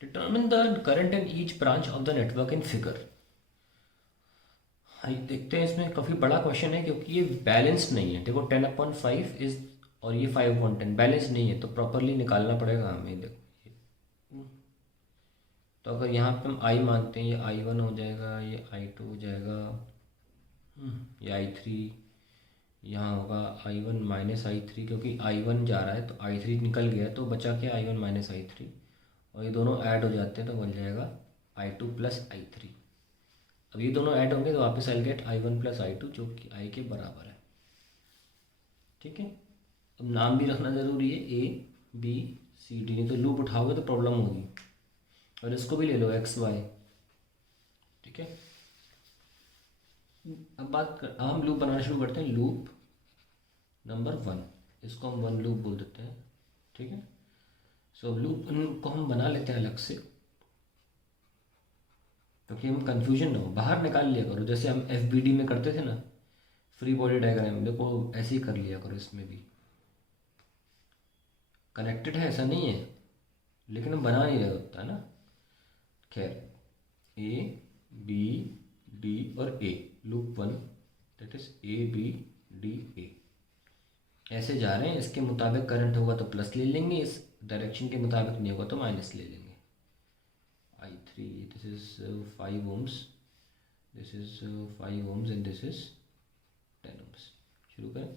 Determine the current in each branch of the network in figure. देखते हैं, इसमें काफ़ी बड़ा क्वेश्चन है क्योंकि ये बैलेंस नहीं है। देखो 10/5 इज और ये 5/10 बैलेंस नहीं है, तो प्रॉपरली निकालना पड़ेगा हमें। देखो तो अगर यहाँ पे हम आई मानते हैं, ये I1 हो जाएगा, ये I2 हो जाएगा, ये I3, यहाँ होगा I1 माइनस I3, क्योंकि I1 जा रहा है तो I3 निकल गया, तो बचा क्या I1 माइनस I3, और ये दोनों ऐड हो जाते हैं तो बन जाएगा I2 प्लस I3। अब ये दोनों ऐड होंगे तो वापस I get I1 plus I2 जो कि I के बराबर है। ठीक है, अब नाम भी रखना ज़रूरी है, ABCD, नहीं तो लूप उठाओगे तो प्रॉब्लम होगी। और इसको भी ले लो XY। ठीक है, अब हम लूप बनाना शुरू करते हैं। लूप नंबर 1, इसको हम 1 लूप बोल देते हैं। ठीक है, सो लूप को हम बना लेते हैं अलग से, क्योंकि हम कंफ्यूजन ना हो, बाहर निकाल लिया करो, जैसे हम FBD में करते थे ना, फ्री बॉडी डायग्राम, देखो ऐसे ही कर लिया करो। इसमें भी कनेक्टेड है ऐसा नहीं है, लेकिन हम बना नहीं रहे होता है ना। खैर, ABD और A, loop 1 that is ABDA, ऐसे जा रहे हैं। इसके मुताबिक करंट होगा तो प्लस ले लेंगे, इस डायरेक्शन के मुताबिक नहीं होगा तो माइनस ले लेंगे। I3, this is 5 ohms, this is 5 ohms and this is 10 ohms। शुरू करें।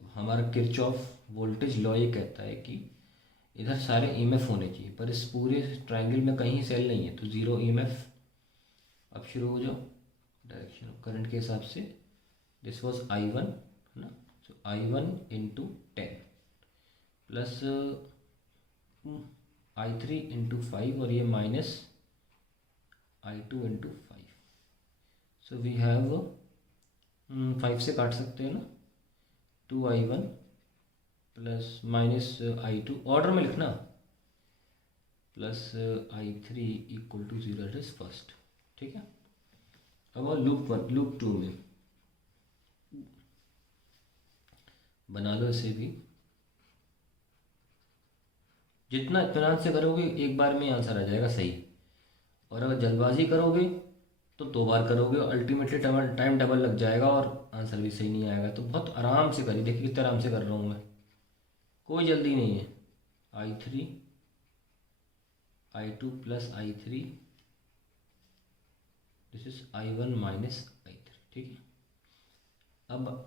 हमारा किरचॉफ वोल्टेज लॉ ये कहता है कि इधर सारे EMF होने चाहिए, पर इस पूरे ट्रायंगल में कहीं सेल नहीं है, तो 0 EMF। अब शुरू हो जाओ डायरेक्शन ऑफ करंट के हिसाब से। दिस वाज I1 है ना, सो I1 into 10 plus I3 into 5, और ये minus I2 into 5। So we have 5 से काट सकते हैं ना, 2I1 plus minus I2, order में लिखना, plus I3 equal to 0, that is first. ठीक है, अब लूप 2 में बना लो इसे भी। जितना इत्मीनान से करोगे एक बार में आंसर आ जाएगा सही, और अगर जल्दबाजी करोगे तो 2 बार करोगे, अल्टीमेटली टाइम डबल लग जाएगा और आंसर भी सही नहीं आएगा। तो बहुत आराम से करिए, देखिए कितने आराम से कर रहा हूँ मैं, कोई जल्दी नहीं है। I3 I2 plus I3, this is I1 minus I3। ठीक है, अब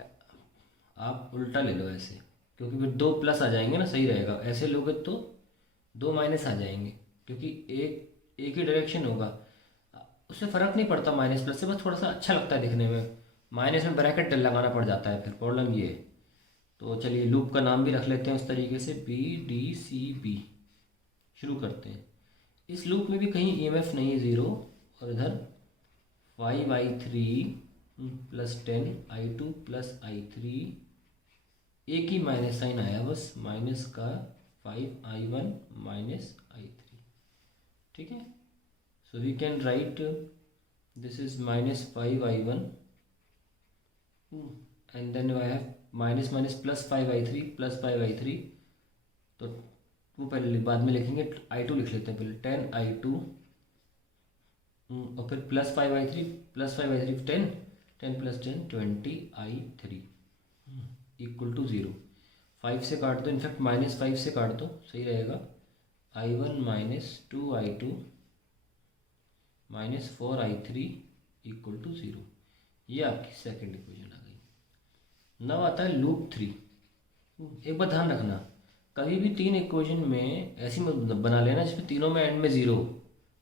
आप उल्टा ले लो ऐसे, क्योंकि फिर 2 प्लस आ जाएंगे ना, सही रहेगा। ऐसे लोगे तो 2 माइनस आ जाएंगे, क्योंकि एक ही डायरेक्शन होगा, उससे फ़र्क नहीं पड़ता माइनस प्लस से, बस थोड़ा सा अच्छा लगता है दिखने में। माइनस में ब्रैकेट लगाना पड़ जाता है, फिर प्रॉब्लम ये है। तो चलिए लूप का नाम भी रख लेते हैं उस तरीके से, BDCB। शुरू करते हैं। इस लूप में भी कहीं EMF नहीं है, 0, और इधर 5I3 plus 10I2 plus I3, एक ही माइनस साइन आया बस, माइनस का 5I1 माइनस I3। ठीक है, so we can write this is minus 5I1 and then I have minus minus plus 5I3 plus 5I3, तो वो पहले बाद में लिखेंगे। I2 लिख लेते हैं पहले, 10I2 और फिर plus 5I3 plus 5I3, 10 plus 10 20I3 equal to 0। 5 से काट दो, इनफैक्ट माइनस 5 से काट दो, सही रहेगा। I1 minus 2I2 minus 4I3 equal to 0। ये आपकी सेकेंड इक्वेशन आ गई। नव आता है लूप 3। एक बात ध्यान रखना, कभी भी 3 इक्वेशन में ऐसी बना लेना जिसमें तीनों में एंड में 0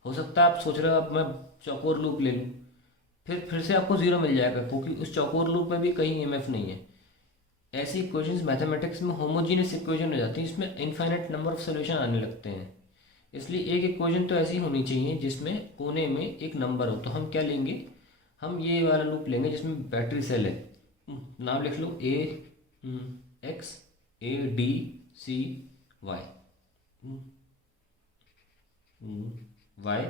हो सकता है। आप सोच रहे हो अब मैं चौकोर लूप ले लूँ, फिर से आपको 0 मिल जाएगा, क्योंकि उस चौकोर लूप में भी कहीं EMF नहीं है। ऐसी इक्वेशंस मैथमेटिक्स में होमोजीनियस इक्वेशन हो जाती है, इसमें इनफाइनाइट नंबर ऑफ सॉल्यूशन आने लगते हैं। इसलिए एक इक्वेशन तो ऐसी होनी चाहिए जिसमें कोने में एक नंबर हो। तो हम क्या लेंगे, हम ये वाला लूप लेंगे जिसमें बैटरी सेल है। नाम लिख लो, AX ADCY Y,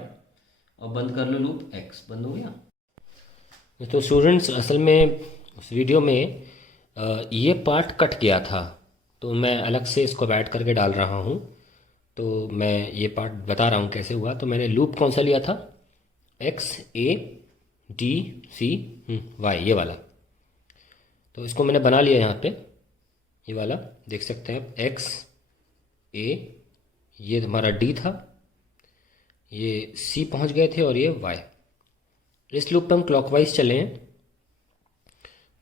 और बंद कर लो लूप X। बंद हो गया। तो स्टूडेंट्स, असल में उस वीडियो में ये पार्ट कट गया था, तो मैं अलग से इसको ऐड करके डाल रहा हूँ। तो मैं ये पार्ट बता रहा हूँ कैसे हुआ। तो मैंने लूप कौन सा लिया था, XADC Y, ये वाला। तो इसको मैंने बना लिया यहाँ पे, ये वाला देख सकते हैं आप, XA, ये हमारा D था, ये C पहुँच गए थे, और ये Y। इस लूप पे हम क्लॉकवाइज चले हैं।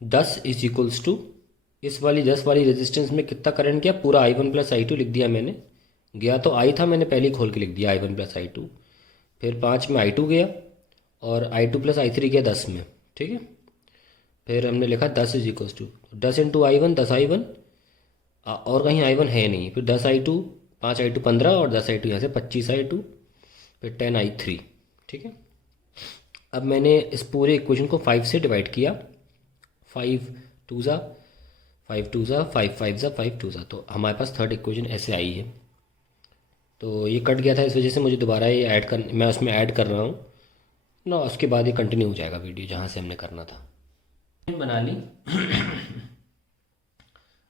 10 इज इक्वल्स टू, इस वाली 10 वाली रेजिस्टेंस में कितना करंट गया, पूरा I1 प्लस I2 लिख दिया मैंने। गया तो I था, मैंने पहले ही खोल के लिख दिया I1 प्लस I2। फिर 5 में I2 गया, और I2 प्लस I3 गया 10 में, ठीक है। फिर हमने लिखा 10 is equals to 10 into I1, 10 I1, और कहीं I1 है नहीं, फिर 10 I2, 5 I2 15, और 10 I2 यहाँ से 25 I2, फिर 10 I3, ठीक है। अब मैंने इस पूरे इक्वेशन को 5 से डिवाइड किया। 5 2 ज़ा 5 2 ज़ा 5 5 ज़ा 5 2 ज़ा, तो हमारे पास थर्ड इक्वेशन ऐसे आई है। तो ये कट गया था, इस वजह से मुझे दोबारा ये ऐड कर, मैं उसमें ऐड कर रहा हूँ ना, उसके बाद ये कंटिन्यू हो जाएगा वीडियो जहाँ से हमने करना था। बना ली।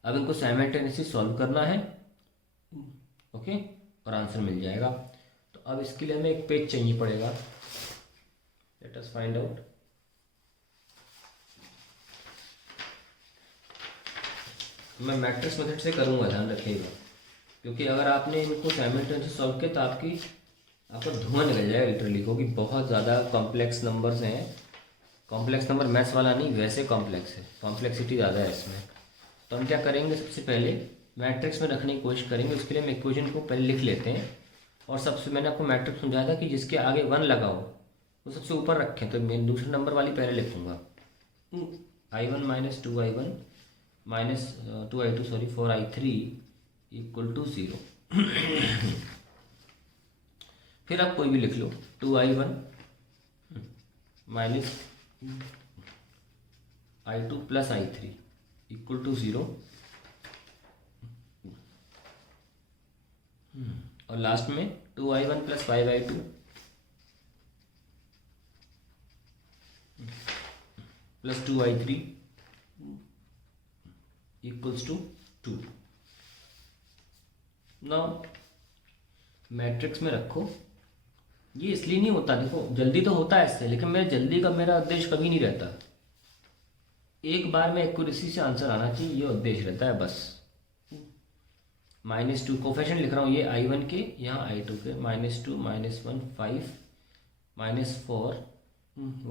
अब इनको साइमल्टेनियसली सॉल्व करना है, ओके, और आंसर मिल जाएगा। तो अब इसके लिए हमें एक पेज चाहिए पड़ेगा। Let us find out. मैं मैट्रिक्स मेथड से करूँगा, ध्यान रखिएगा, क्योंकि अगर आपने इनको साइमल्टेनियसली सॉल्व किया तो आपका धुआं निकल जाएगा लिटरली, क्योंकि बहुत ज़्यादा कॉम्प्लेक्स नंबर्स हैं। कॉम्प्लेक्स नंबर मैथ्स वाला नहीं, वैसे कॉम्प्लेक्स है, कॉम्प्लेक्सिटी ज़्यादा है इसमें। तो हम क्या करेंगे, सबसे पहले मैट्रिक्स में रखने की कोशिश करेंगे। उसके लिए हम इक्वेशन को पहले लिख लेते हैं, और सबसे मैंने आपको मैट्रिक्स समझाया था कि जिसके आगे 1 लगा हो वो सबसे ऊपर रखें। तो मैं दूसरे नंबर वाली पहले लिखूँगा, I1 minus 2I1 minus 2I2 sorry 4I3 equal to 0। फिर आप कोई भी लिख लो, 2I1 minus I2 plus I3 equal to 0, और लास्ट में 2I1 plus 5I2 plus 2I3 equals to 2। Now matrix में रखो। ये इसलिए नहीं होता, देखो जल्दी तो होता है इससे, लेकिन मेरा जल्दी का मेरा उद्देश्य कभी नहीं रहता। एक बार में एक्यूरेसी से आंसर आना चाहिए, ये उद्देश्य रहता है बस। -2 कोफिशिएंट लिख रहा हूँ, ये I1 के, यहाँ I2 के, -2 -1 5 -4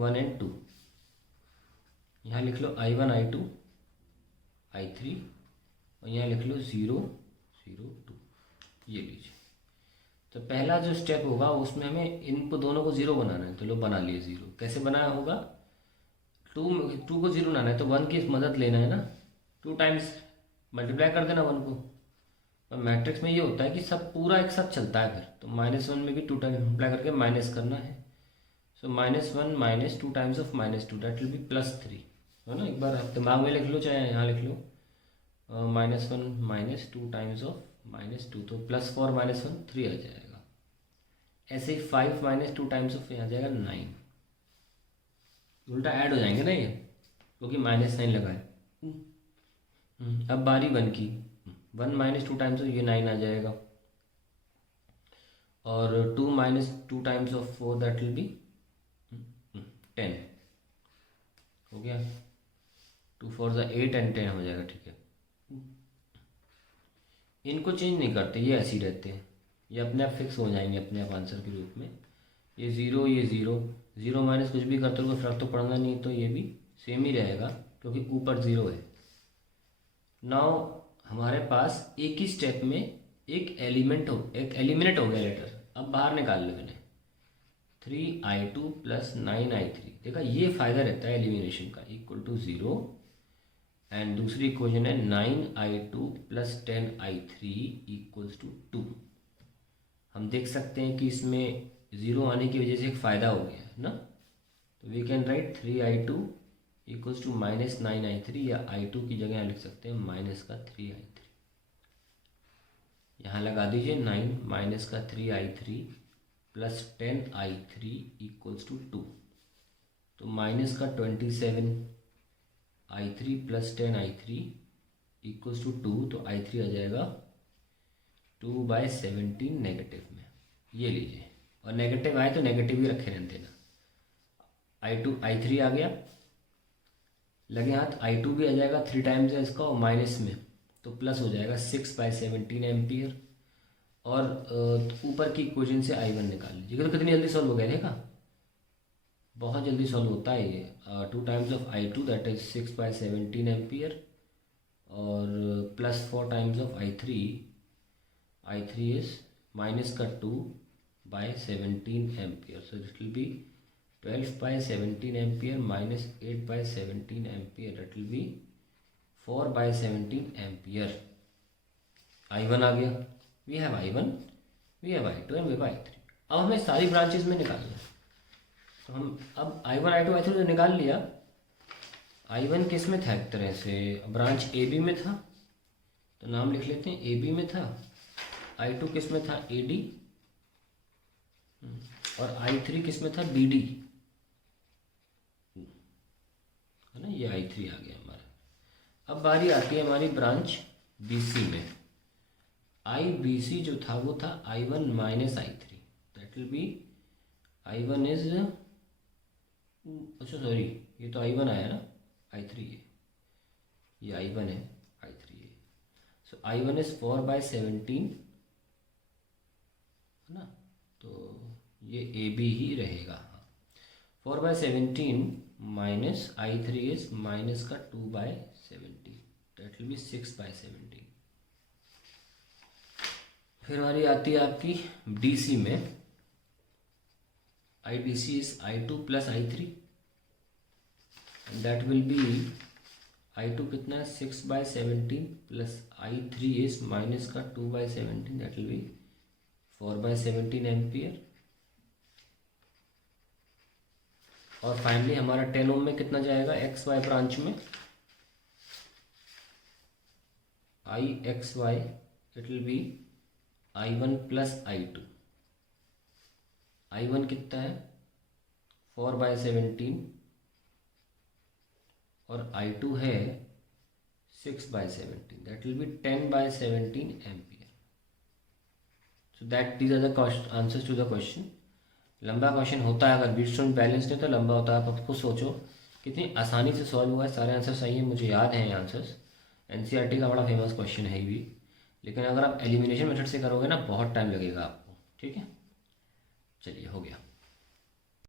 1 एंड 2। यहाँ लिख लो I1 I2 I3, और यहाँ लिख लो 0 0 2। ये लीजिए। तो पहला जो स्टेप होगा उसमें हमें इनको दोनों को 0 बनाना है। तो लो बना लिए 0। कैसे बनाया होगा, 2 को 0 बनाना है तो 1 की मदद लेना है ना, 2 टाइम्स मल्टीप्लाई कर देना 1 को। और मैट्रिक्स में ये होता है कि सब पूरा एक साथ चलता है, फिर तो -1 में भी 2 टाइम्स मल्टीप्लाई करके माइनस करना है। सो -1 minus 2 times of -2 that will B +3, है ना। एक बार आप दिमाग में लिख लो, चाहे यहाँ लिख लो, -1 माइनस 2 टाइम्स ऑफ -2, तो +4 -1 3 आ जाएगा। ऐसे ही 5 माइनस 2 टाइम्स ऑफ यहाँ आ जाएगा 9। उल्टा ऐड हो जाएंगे ना ये, क्योंकि -9 लगा है। अब बारी 1 की, 1 माइनस 2 टाइम्स ऑफ ये 9 आ जाएगा, और 2 minus 2 times of 4 that will B 10। हो गया, 2 4 ज़ा 8 एंड 10 हो जाएगा, ठीक है। इनको चेंज नहीं करते, ये ऐसे ही रहते हैं, ये अपने आप फिक्स हो जाएंगे अपने आप आंसर के रूप में। ये 0 ये 0 0 माइनस कुछ भी करते हो कोई फर्क तो पड़ना नहीं, तो ये भी सेम ही रहेगा क्योंकि ऊपर 0 है। नाउ हमारे पास एक ही स्टेप में एक एलिमेंट एलिमिनेट हो गया लेटर। अब बाहर निकाल लो इन्हें, 3I2 प्लस 9I3। देखा, ये फ़ायदा रहता है एलिमिनेशन का, इक्वल टू 0। एंड दूसरी इक्वेशन है 9I2 plus 10I3 equals to 2। हम देख सकते हैं कि इसमें 0 आने की वजह से एक फ़ायदा हो गया है ना। तो we can write 3I2 equals to -9I3, या I2 की जगह यहाँ लिख सकते हैं -3I3। यहाँ लगा दीजिए 9 माइनस का 3I3 plus 10I3 equals to 2। तो माइनस का 27I3 plus 10I3 equals to 2। तो I3 आ जाएगा 2/17 नेगेटिव में, ये लीजिए, और नेगेटिव आए तो नेगेटिव ही रखे रहने देना। I3 आ गया, लगे हाथ, I2 भी आ जाएगा, 3 टाइम्स है इसका, और माइनस में तो प्लस हो जाएगा 6/17 एम्पियर। और ऊपर की इक्वेशन से I1 निकाल लीजिए। तो कितनी जल्दी सॉल्व हो गया, देखा, बहुत जल्दी सॉल्व होता है ये। 2 times of I2 that is 6/17 ampere, और plus 4 times of I3 is minus का 2/17 ampere, so it will be 12/17 ampere minus 8/17 ampere, it will be 4/17 ampere. I1 आ गया, we have I1, we have I2 and we have I3। अब हमें सारी branches में निकालना है, तो हम अब I1 I2 I3 तो निकाल लिया। I1 किस में था, एक तरह से ब्रांच AB में था, तो नाम लिख लेते हैं, AB में था। I2 किस में था, AD, और I3 किस में था, BD, है ना, ये I3 आ गया हमारा। अब बारी आती है हमारी ब्रांच BC में। IBC जो था वो था I1 minus I3, that will B I1 is, अच्छा सॉरी, ये तो I1 आया ना, I3 ये I1 है, I3 है, सो I1 इज 4/17, है ना, तो ये AB ही रहेगा। 4/17 माइनस I3 इज माइनस का 2/17, दैट विल बी 6/17। फिर हमारी आती है आपकी DC में। IDC is I2 plus I3, and that will be I2 कितना है, 6/17 प्लस I3 is माइनस का 2/17, that will be 4/17 एम्पियर। और फाइनली हमारा 10 ओम में कितना जाएगा, XY ब्रांच में, IXY, it will be I1 plus I2। I1 कितना है, 4/17, और I2 है 6/17, that will be 10/17 ampere. So that these are the answers to the question. लंबा क्वेश्चन होता है, अगर बीटस्टोन बैलेंस नहीं तो लंबा होता है। आप खुद सोचो कितनी आसानी से सॉल्व हुआ है, सारे आंसर सही है, मुझे याद हैं आंसर्स। NCERT का बड़ा फेमस क्वेश्चन है भी, लेकिन अगर आप एलिमिनेशन मेथड से करोगे ना बहुत टाइम लगेगा आपको, ठीक है। चलिए, हो गया।